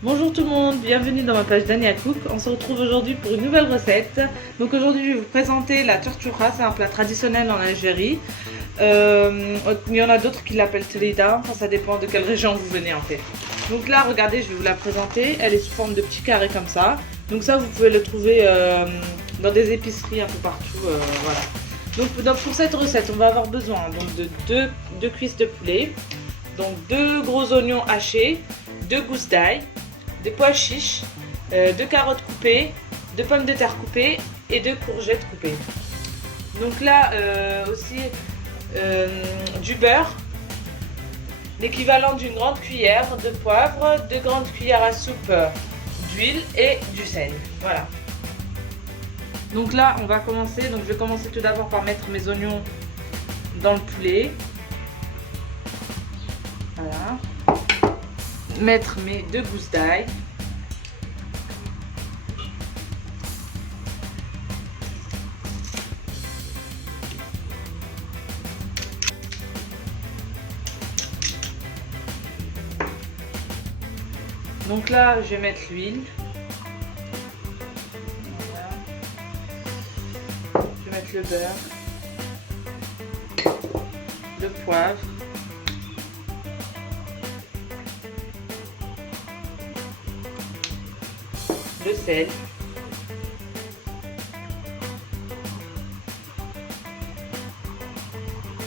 Bonjour tout le monde, bienvenue dans ma page Dania Cook. On se retrouve aujourd'hui pour une nouvelle recette. Donc aujourd'hui je vais vous présenter la tortura, c'est un plat traditionnel en Algérie. Il y en a d'autres qui l'appellent telida, enfin, ça dépend de quelle région vous venez en fait. Donc là regardez, je vais vous la présenter, elle est sous forme de petits carrés comme ça. Donc ça vous pouvez le trouver dans des épiceries un peu partout, voilà. Donc pour cette recette on va avoir besoin donc, de deux cuisses de poulet, donc 2 gros oignons hachés, 2 gousses d'ail, des pois chiches, 2 carottes coupées, 2 pommes de terre coupées et 2 courgettes coupées. Donc là aussi du beurre, l'équivalent d'une grande cuillère de poivre, 2 grandes cuillères à soupe d'huile et du sel. Voilà. Donc là on va commencer, donc je vais commencer tout d'abord par mettre mes oignons dans le poulet. Voilà. Mettre mes 2 gousses d'ail. Donc là, je vais mettre l'huile. Voilà. Je vais mettre le beurre, le poivre, le sel,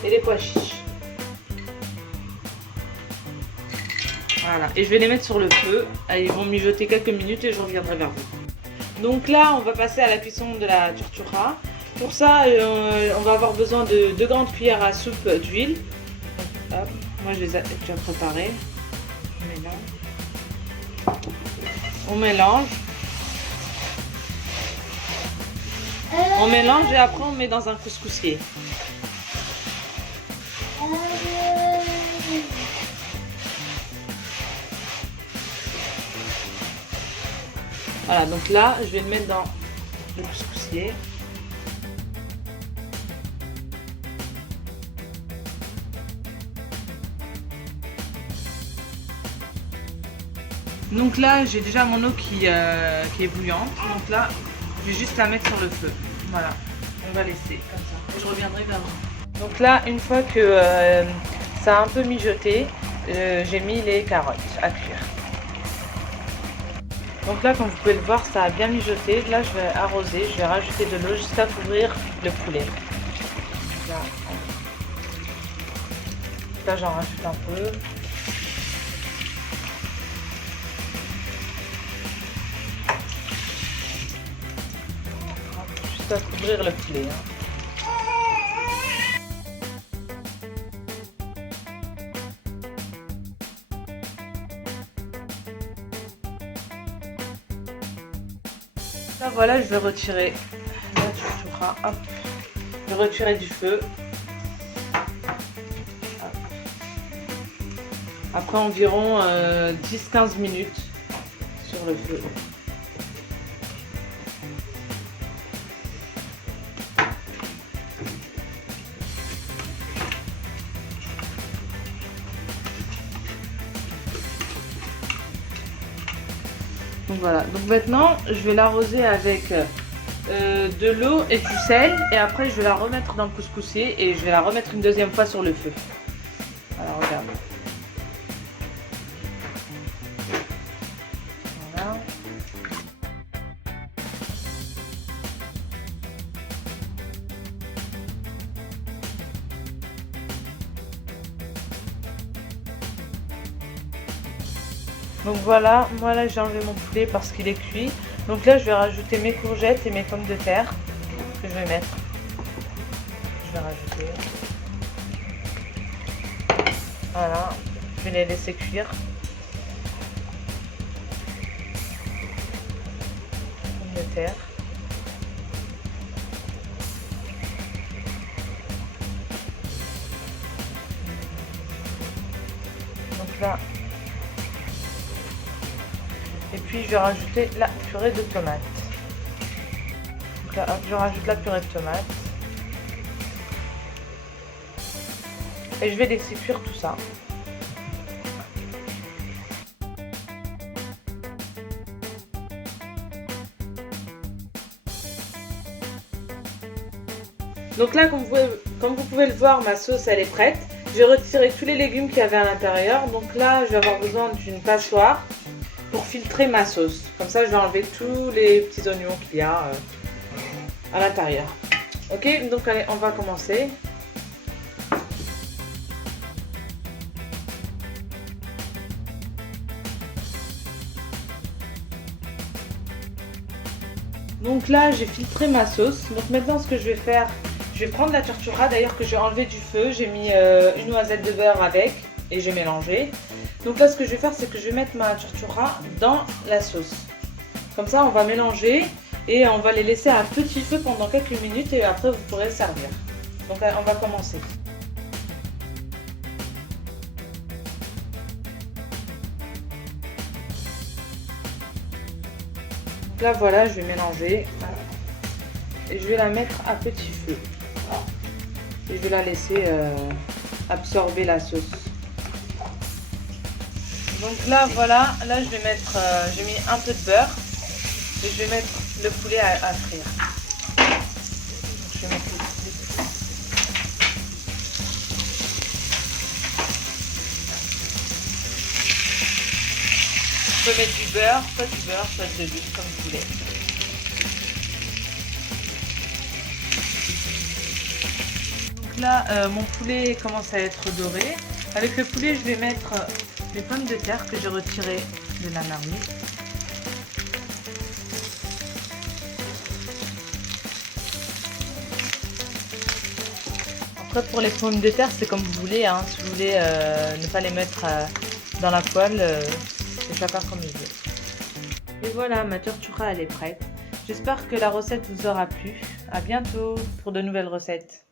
et les pois chiches. Voilà, et je vais les mettre sur le feu. Ils vont mijoter quelques minutes et je reviendrai vers vous. Donc là, on va passer à la cuisson de la tortura. Pour ça, on va avoir besoin de 2 grandes cuillères à soupe d'huile. Moi, je les ai déjà préparées. On mélange. On mélange et après on met dans un couscoussier. Voilà, donc là, je vais le mettre dans le couscoussier. Donc là, j'ai déjà mon eau qui est bouillante. Donc là, je vais juste la mettre sur le feu. Voilà, on va laisser comme ça. Je reviendrai vers vous. Donc là, une fois que ça a un peu mijoté, j'ai mis les carottes à cuire. Donc là, comme vous pouvez le voir, ça a bien mijoté. Là, je vais arroser, je vais rajouter de l'eau jusqu'à couvrir le poulet. Là j'en rajoute un peu. Juste à couvrir le poulet. Là voilà, je vais retirer la tortura. Hop. Je vais retirer du feu. Hop. Après environ 10-15 minutes sur le feu. Donc voilà, donc maintenant je vais l'arroser avec de l'eau et du sel et après je vais la remettre dans le couscoussier et je vais la remettre une deuxième fois sur le feu. Alors regarde. Voilà. Donc voilà, moi là j'ai enlevé mon poulet parce qu'il est cuit. Donc là je vais rajouter mes courgettes et mes pommes de terre que je vais mettre. Je vais rajouter. Voilà, je vais les laisser cuire. Pommes de terre. Donc là. Et puis je vais rajouter la purée de tomates. Donc là, je rajoute la purée de tomates. Et je vais laisser cuire tout ça. Donc là, comme vous pouvez le voir, ma sauce elle est prête. J'ai retiré tous les légumes qu'il y avait à l'intérieur. Donc là, je vais avoir besoin d'une passoire pour filtrer ma sauce. Comme ça, je vais enlever tous les petits oignons qu'il y a à l'intérieur. Ok, donc allez, on va commencer. Donc là, j'ai filtré ma sauce. Donc maintenant, ce que je vais faire, je vais prendre la tortura d'ailleurs que j'ai enlevé du feu. J'ai mis une noisette de beurre avec et j'ai mélangé. Donc là, ce que je vais faire, c'est que je vais mettre ma tortura dans la sauce. Comme ça, on va mélanger et on va les laisser à petit feu pendant quelques minutes et après, vous pourrez le servir. Donc on va commencer. Donc là, voilà, je vais mélanger et je vais la mettre à petit feu. Et je vais la laisser absorber la sauce. Donc là, voilà, là je vais mettre, j'ai mis un peu de beurre et je vais mettre le poulet à frire. Donc, je vais mettre le poulet. Je peux mettre du beurre, soit de l'huile, comme vous voulez. Donc là, mon poulet commence à être doré. Avec le poulet, je vais mettre les pommes de terre que j'ai retirées de la marmite. Après, pour les pommes de terre, c'est comme vous voulez. Hein. Si vous voulez ne pas les mettre dans la poêle, c'est chacun comme il veut. Et voilà, ma tortura elle est prête. J'espère que la recette vous aura plu. À bientôt pour de nouvelles recettes.